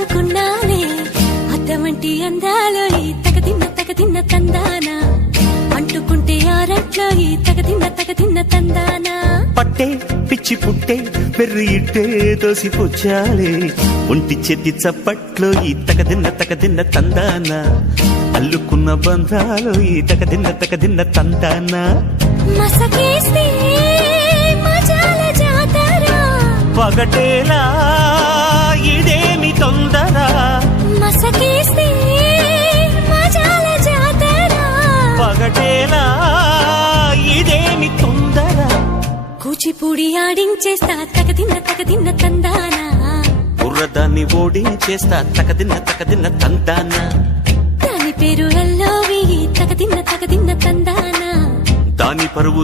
దాచుకున్నాలే అద్దమంటి అందాలో ఈ తగదిన్న తందానా అంటుకుంటే ఆరట్లో ఈ తగదిన్న తందానా పట్టే పిచ్చి పుట్టే పెర్రి ఇట్టే దోసిపుచ్చాలే ఒంటి చేతి చప్పట్లో ఈ తగదిన్న తందానా అల్లుకున్న బంధాలు ఈ తగదిన్న తందానా మసకేస్తే మజాల జాతర పగటేలా ఇదేమి తొందర మసకేస్తే మజాల జాతర పగటేలా ఇదేమి తొందర కూచిపూడి ఆడించేస్తా తగదిన్న తందానా బుర్రదాన్ని ఓడించేస్తా తగదిన్న తందానా దాని పేరు ఎల్లోవి తగదిన్న తందానా దాని పరువు